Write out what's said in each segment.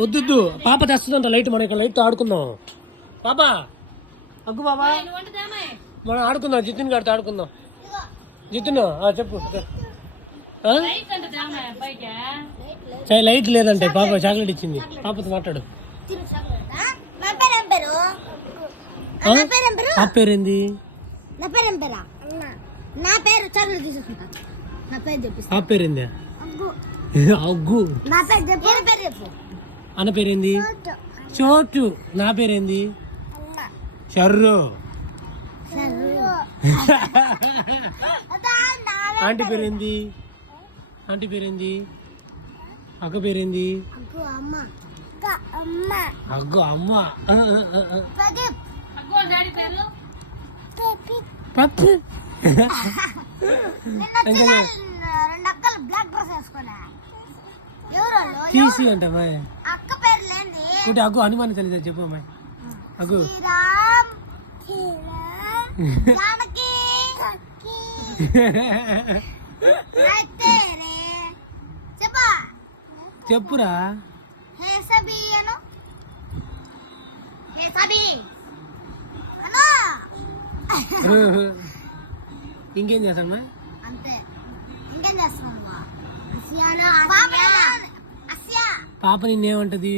వద్దు పాప తెస్తుందంట లైట్, మనం ఇక్కడ లైట్ ఆడుకుందాం. పాపా అగ్గు బాబా, మనం ఆడుకుందాం, జితిన్ గారితో ఆడుకుందాం. జితిన్ చెప్పు. లైట్ లేదంటే పాప చాక్లెట్ ఇచ్చింది. పాపతో మాట్లాడు. పాప పేరేంది? పాప పేరేంది? అగ్గు. అన్న పేరేంది? చోటు. నా పేరేంది? చర్రు. ఆంటీ పేరేంది? ఆంటీ పేరేంది? అక్క పేరేంది? అగ్గు అమ్మ. పప్పు. తీసి అంటమ్మా. అగ్గు అనుమానం తెలియదు చెప్పు అమ్మాయి. అగ్గు చెప్పురా. ఇంకేం చేస్తామా? పాప నిన్నేమంటది?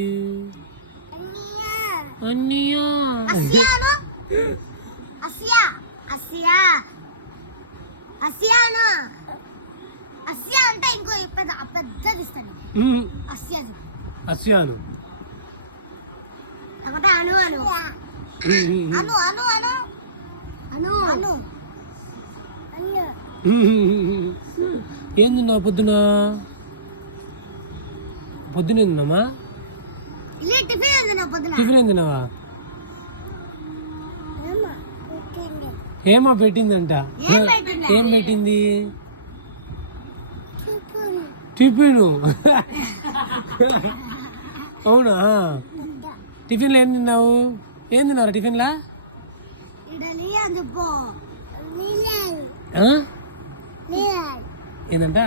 అన్నయ్యా. అస్యాను. ఏం తిన్నావు పొద్దున? పొద్దున ఏం తిన్నామా? టిఫిన్ ఏం తిన్నావా? ఏమా పెట్టిందంట. ఏం పెట్టింది? టిఫిన్. అవునా? టిఫిన్ లో ఏం తిన్నావు? ఏం తిన్నారా టిఫిన్ లా? ఏంటంట?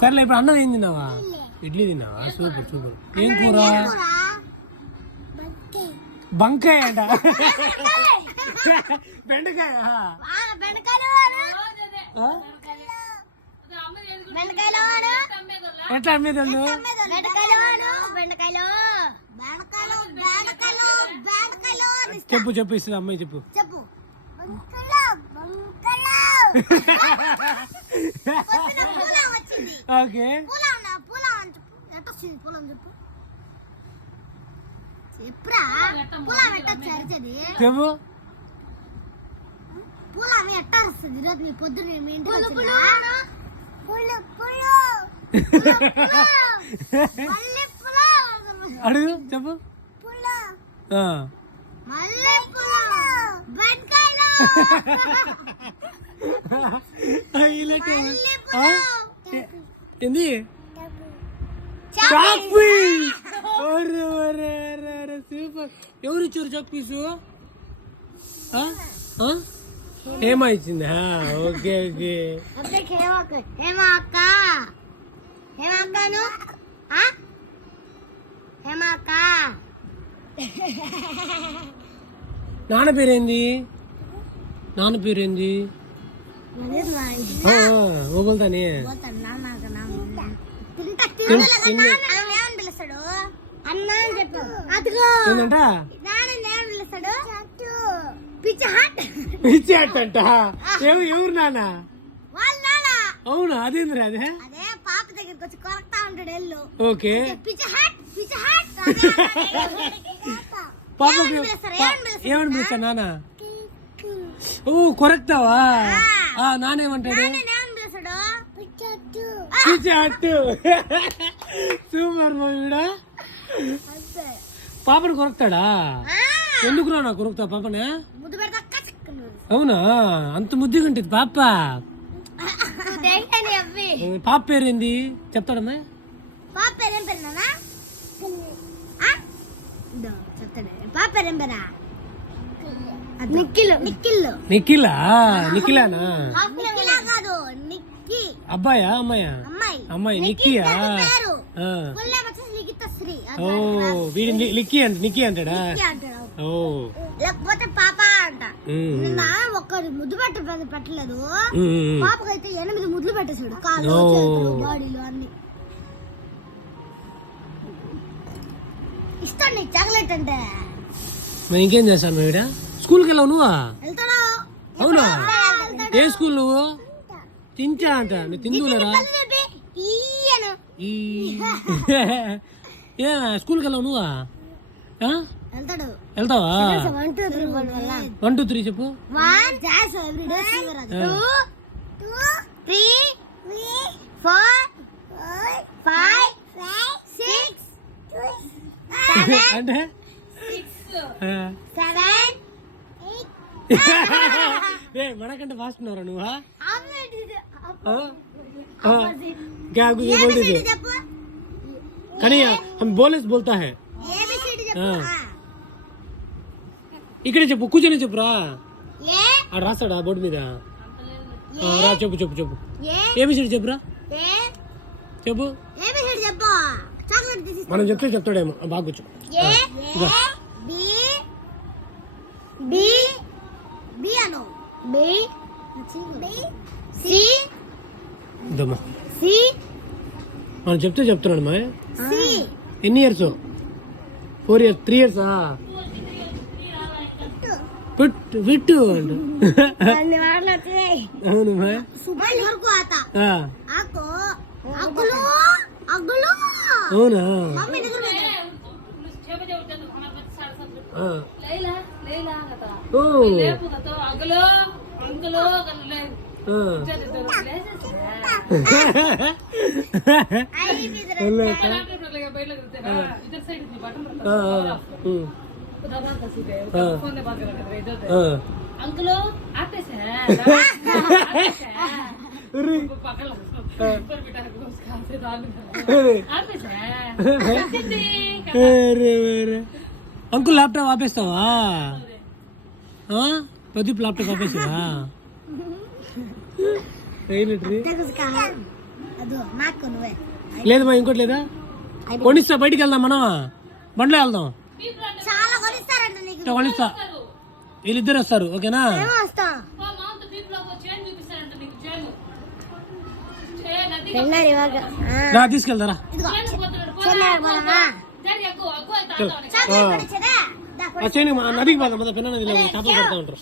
సర్లే, ఇప్పుడు అన్నం ఏం తిన్నావా? ఇడ్లీ తిన్నావా? Super super. ఏం కూర? బంకాయ అంట. బెండకాయ. ఎట్లా అమ్మేదోళ్ళు? చెప్పు చెప్పు, ఇస్తుంది అమ్మాయి చెప్పు. ఓకే. చెప్పు. అడుగు చెప్పు. ఏంది? సూపర్. ఎవరు ఇచ్చారు చాక్ పీసు? హేమా ఇచ్చింది. Okay okay. నాన్న పేరేంది? నాన్న పేరేంది? ఓబుల్తానే. ఏంటంట? పిచ్చి హట్ అంట. ఎవరు నాన్న? అవునా? అదేంద్రా అదే? పాప దగ్గరికి వచ్చి కొరక్తా ఉంటాడు ఎల్లు. ఓకే. పాప ఏమని పిలుస్తా నాన్న? ఓ కొరక్తావా? నానేమంటాడు? పిచ్చి హట్టు. సూపర్ మూవీడా. పాపను కొరకుతాడా? ఎందుకు రా నాకు కొరుకుతా పాపనే? అవునా? అంత ముద్దుగా ఉంటుంది పాప. పాప పేరేంది చెప్తాడమ్మా? పాప పేరేం పేరా? నిఖిలా? నిఖిలానా? అబ్బాయా అమ్మాయా? అమ్మాయి. నిక్కియా? ఆ. ఫుల్ నేమ్ వచ్చేసి లిఖిత శ్రీ ఓ వీడి నిక్కి అంటాడా? అంటాడు. ఓ లేకపోతే పాప అంట. నిన్న ఒక్కరి ముద్దు పెట్టలేదు. పాపకైతే 8 ముద్దులు పెట్టేశాడు, కాళ్ళు, చేతులు, బాడీలు అన్ని. ఇష్టం నీకు చాక్లెట్ అంటే. మరి ఇంకేం చేస్తాను వీడ? స్కూల్కి వెళ్ళావు నువ్వా? వెళ్తాడు. అవునా? ఏ స్కూల్ నువ్వు? తించా అంట. నువ్వు తిందులేరా? ఏ స్కూల్కి వెళ్ళావు నువ్వా? వెళ్తాడు. వెళ్తావా? 1 2 3 1 2 3 చెప్పు. 1 జాస్ ఎవ్రీడే 2 2 3 4 5 6 7 అంటే 7 మనకంటే ఫాస్ట్ ఉన్నారా నువ్వా? 8 क्या बोलते थे? చెప్పు. కానీ हम बोलता है. ఏబిసిడి చెప్పు. ఇక్కడే చెప్పు, కూర్చొని చెప్పురా. ఏ ఆడ రాస్తాడా బోర్డు మీద? రా చెప్పు చెప్పు చెప్పు. ఏ ఏబిసిడి చెప్పురా. ఏ చెప్పు. ఏబిసిడి చెప్పు. చాక్లెట్ తీసి మనం చెప్తే చెప్తాడేమో. బాగా కూర్చో. ఏ బి బి బి అను. బి సి ఇద్దమ్మా సి మనం చెప్తే చెప్తున్నాడు మా. సి ఎన్ని ఇయర్స్? 4 years 3 years పెట్టు అంట. అన్ని మాట్లాడుతున్నాయి. అవును మా. సుబ్బల్ వరకు ఆత ఆకో అగ్గులు అవునా? మమ్మీ దగ్గర ఓ अंकलो आते से అంకుల్ ల్యాప్టాప్ ఆపేస్తావా? ప్రదీప్ ల్యాప్టాప్ ఆపేస్తావా? లేదు మా ఇంకోటి లేదా? కొనిస్తా, బయటికి వెళ్దాం మనం, బండ్లో వెళ్దాం. చాలా కొనిస్తారంట నీకు. కొనిస్తా, వీళ్ళిద్దరు వస్తారు. ఓకేనా? వస్తా తీసుకెళ్తారా? నదికి పోదాం, పెన్నా నదిలో చేపలు పడతా ఉంటారు.